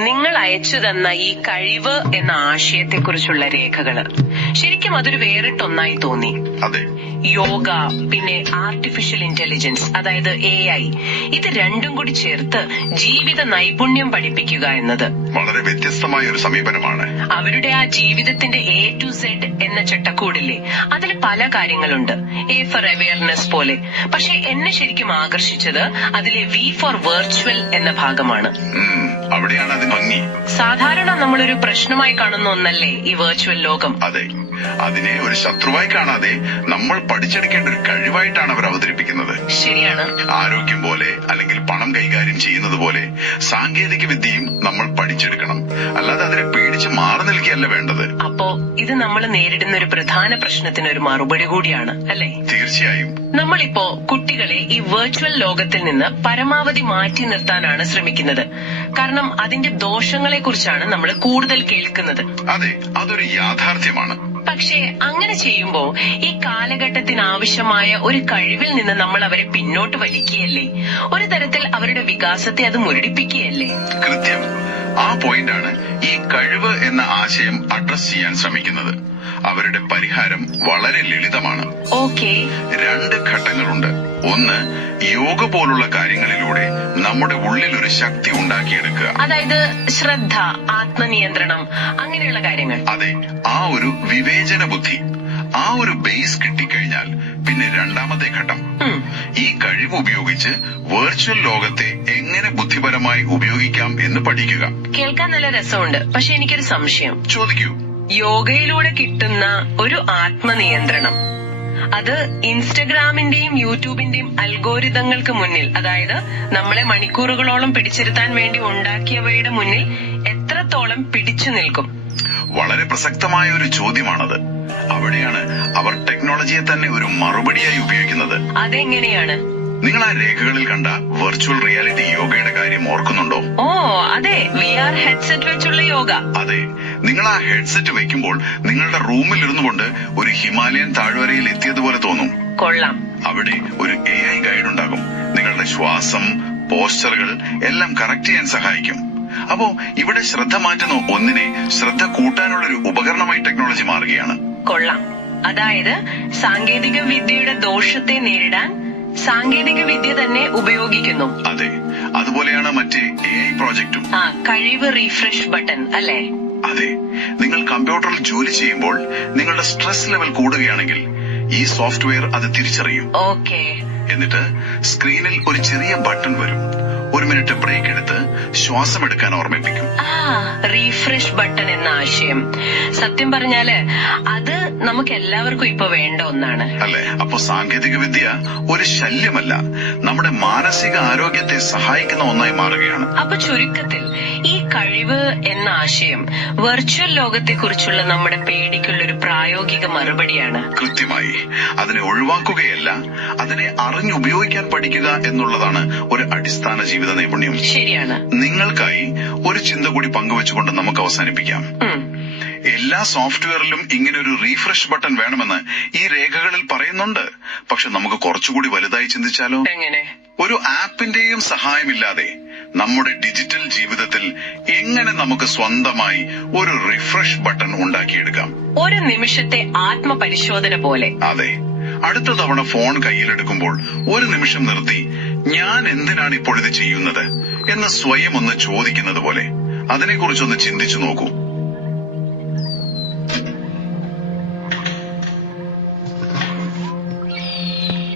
നിങ്ങൾ അയച്ചു തന്ന ഈ കഴിവ് എന്ന ആശയത്തെക്കുറിച്ചുള്ള രേഖകള് ശരിക്കും അതൊരു വേറിട്ടൊന്നായി തോന്നി. അതെ, യോഗ, പിന്നെ ആർട്ടിഫിഷ്യൽ ഇന്റലിജൻസ്, അതായത് AI, ഇത് രണ്ടും കൂടി ചേർത്ത് ജീവിത നൈപുണ്യം പഠിപ്പിക്കുക എന്നത് വളരെ വ്യത്യസ്തമായ ഒരു സമീപനമാണ്. അവരുടെ ആ ജീവിതത്തിന്റെ A to Z എന്ന ചട്ടക്കൂടില്ലേ, അതിൽ പല കാര്യങ്ങളുണ്ട്. A for അവെയർനെസ് പോലെ. പക്ഷെ എന്നെ ശരിക്കും ആകർഷിച്ചത് അതിലെ V for വെർച്വൽ എന്ന ഭാഗമാണ്. അവിടെയാണ് അത് ഭംഗി. സാധാരണ നമ്മളൊരു പ്രശ്നമായി കാണുന്ന ഒന്നല്ലേ ഈ വെർച്വൽ ലോകം. അതെ, അതിനെ ഒരു ശത്രുവായി കാണാതെ നമ്മൾ പഠിച്ചെടുക്കേണ്ട ഒരു കഴിവായിട്ടാണ് അവർ അവതരിപ്പിക്കുന്നത്. ശരിയാണ്. ആരോഗ്യം പോലെ അല്ലെങ്കിൽ പണം കൈകാര്യം ചെയ്യുന്നത് പോലെ സാങ്കേതിക വിദ്യയും നമ്മൾ പഠിച്ചെടുക്കണം. അല്ലാതെ അതിനെ പേടിച്ച് മാറി നിൽക്കുകയല്ല വേണ്ടത്. അപ്പോ ഇത് നമ്മൾ നേരിടുന്ന ഒരു പ്രധാന പ്രശ്നത്തിന് ഒരു മറുപടി കൂടിയാണ്, അല്ലേ? തീർച്ചയായും. നമ്മളിപ്പോ കുട്ടികളെ ഈ വെർച്വൽ ലോകത്തിൽ നിന്ന് പരമാവധി മാറ്റി നിർത്താനാണ് ശ്രമിക്കുന്നത്. കാരണം അതിന്റെ ദോഷങ്ങളെ കുറിച്ചാണ് നമ്മൾ കൂടുതൽ കേൾക്കുന്നത്. അതെ, അതൊരു യാഥാർത്ഥ്യമാണ്. പക്ഷേ അങ്ങനെ ചെയ്യുമ്പോ ഈ കാലഘട്ടത്തിന് ആവശ്യമായ ഒരു കഴിവിൽ നിന്ന് നമ്മൾ അവരെ പിന്നോട്ട് വലിക്കുകയല്ലേ? ഒരു തരത്തിൽ അവരുടെ വികാസത്തെ അത് മുരടിപ്പിക്കുകയല്ലേ? കൃത്യം. ആ പോയിന്റാണ് ഈ കഴിവ് എന്ന ആശയം അഡ്രസ് ചെയ്യാൻ ശ്രമിക്കുന്നത്. അവരുടെ പരിഹാരം വളരെ ലളിതമാണ്. ഓക്കെ. 2 ഘട്ടങ്ങളുണ്ട്. ഒന്ന്, യോഗ പോലുള്ള കാര്യങ്ങളിലൂടെ നമ്മുടെ ഉള്ളിൽ ഒരു ശക്തി ഉണ്ടാക്കിയെടുക്കുക. അതായത് ശ്രദ്ധ, ആത്മനിയന്ത്രണം, അങ്ങനെയുള്ള കാര്യങ്ങൾ. അതെ, ആ ഒരു വിവേചന ബുദ്ധി, ആ ഒരു ബേസ് കിട്ടിക്കഴിഞ്ഞാൽ പിന്നെ രണ്ടാമത്തെ ഘട്ടം ഈ കഴിവ് ഉപയോഗിച്ച് വെർച്വൽ ലോകത്തെ എങ്ങനെ ബുദ്ധിപരമായി ഉപയോഗിക്കാം എന്ന് പഠിക്കുക. കേൾക്കാൻ നല്ല രസമുണ്ട്. പക്ഷെ എനിക്കൊരു സംശയം. ചോദിക്കൂ. യോഗയിലൂടെ കിട്ടുന്ന ഒരു ആത്മനിയന്ത്രണം, അത് ഇൻസ്റ്റഗ്രാമിന്റെയും യൂട്യൂബിന്റെയും അൽഗോരിതങ്ങൾക്ക് മുന്നിൽ, അതായത് നമ്മളെ മണിക്കൂറുകളോളം പിടിച്ചിരുത്താൻ വേണ്ടി ഉണ്ടാക്കിയവയുടെ മുന്നിൽ എത്രത്തോളം പിടിച്ചു നിൽക്കും? വളരെ പ്രസക്തമായ ഒരു ചോദ്യമാണത്. അവിടെയാണ് അവർ ടെക്നോളജിയെ തന്നെ ഒരു മറുപടിയായി ഉപയോഗിക്കുന്നത്. അതെങ്ങനെയാണ്? നിങ്ങൾ ആ രേഖകളിൽ കണ്ട വെർച്വൽ റിയാലിറ്റി യോഗയുടെ കാര്യം ഓർക്കുന്നുണ്ടോ? ഓ അതെ, VR ഹെഡ്സെറ്റ് വെച്ചുള്ള യോഗ. അതെ, നിങ്ങൾ ആ ഹെഡ്സെറ്റ് വെക്കുമ്പോൾ നിങ്ങളുടെ റൂമിൽ ഇരുന്നുകൊണ്ട് ഒരു ഹിമാലയൻ താഴ്വരയിൽ എത്തിയതുപോലെ തോന്നും. കൊള്ളാം. അവിടെ ഒരു AI ഗൈഡ് ഉണ്ടാകും. നിങ്ങളുടെ ശ്വാസം, പോസ്ചറുകൾ എല്ലാം കറക്റ്റ് ചെയ്യാൻ സഹായിക്കും. അപ്പോ ഇവിടെ ശ്രദ്ധ മാറ്റുന്ന ഒന്നിനെ ശ്രദ്ധ കൂട്ടാനുള്ളൊരു ഉപകരണമായി ടെക്നോളജി മാറുകയാണ്. കൊള്ളാം. അതായത് സാങ്കേതിക വിദ്യയുടെ ദോഷത്തെ നേരിടാൻ സാങ്കേതിക വിദ്യ തന്നെ ഉപയോഗിക്കുന്നു. അതെ, അതുപോലെയാണ് മറ്റേ AI പ്രോജക്റ്റും. കഴിവ് റീഫ്രഷ് ബട്ടൺ അല്ലേ? അതെ, നിങ്ങൾ കമ്പ്യൂട്ടറിൽ ജോലി ചെയ്യുമ്പോൾ നിങ്ങളുടെ സ്ട്രെസ് ലെവൽ കൂടുകയാണെങ്കിൽ ഈ സോഫ്റ്റ്വെയർ അത് തിരിച്ചറിയും. ഓക്കെ. എന്നിട്ട് സ്ക്രീനിൽ ഒരു ചെറിയ ബട്ടൺ വരും. 1 മിനിറ്റ് ബ്രേക്ക് എടുത്ത് ശ്വാസം എടുക്കാൻ ഓർമ്മിപ്പിക്കും. റീഫ്രഷ് ബട്ടൺ എന്ന ആശയം സത്യം പറഞ്ഞാല് അത് നമുക്ക് എല്ലാവർക്കും ഇപ്പൊ വേണ്ട ഒന്നാണ്, അല്ലെ? അപ്പൊ സാങ്കേതിക വിദ്യ ഒരു ശല്യമല്ല, നമ്മുടെ മാനസിക ആരോഗ്യത്തെ സഹായിക്കുന്ന ഒന്നായി മാറുകയാണ്. അപ്പൊ ചുരുക്കത്തിൽ ഈ കഴിവ് എന്ന ആശയം വെർച്വൽ ലോകത്തെക്കുറിച്ചുള്ള നമ്മുടെ പേടിക്കുള്ളൊരു പ്രായോഗിക മറുപടിയാണ്. കൃത്യമായി. അതിനെ ഒഴിവാക്കുകയല്ല, അതിനെ അറിഞ്ഞുപയോഗിക്കാൻ പഠിക്കുക എന്നുള്ളതാണ് ഒരു അടിസ്ഥാന ജീവിത നൈപുണ്യം. ശരിയാണ്. നിങ്ങൾക്കായി ഒരു ചിന്ത കൂടി പങ്കുവെച്ചുകൊണ്ട് നമുക്ക് അവസാനിപ്പിക്കാം. എല്ലാ സോഫ്റ്റ്വെയറിലും ഇങ്ങനെ ഒരു റീഫ്രഷ് ബട്ടൺ വേണമെന്ന് ഈ രേഖകളിൽ പറയുന്നുണ്ട്. പക്ഷെ നമുക്ക് കുറച്ചുകൂടി വലുതായി ചിന്തിച്ചാലോ? എങ്ങനെ? ഒരു ആപ്പിന്റെയും സഹായമില്ലാതെ നമ്മുടെ ഡിജിറ്റൽ ജീവിതത്തിൽ എങ്ങനെ നമുക്ക് സ്വന്തമായി ഒരു റിഫ്രഷ് ബട്ടൺ ഉണ്ടാക്കിയെടുക്കാം? ഒരു നിമിഷത്തെ ആത്മപരിശോധന പോലെ. അതെ, അടുത്ത തവണ ഫോൺ കയ്യിലെടുക്കുമ്പോൾ 1 നിമിഷം നിർത്തി ഞാൻ എന്തിനാണ് ഇപ്പോൾ ഇത് ചെയ്യുന്നത് എന്ന് സ്വയം ഒന്ന് ചോദിക്കുന്നത് പോലെ അതിനെക്കുറിച്ചൊന്ന് ചിന്തിച്ചു നോക്കൂ.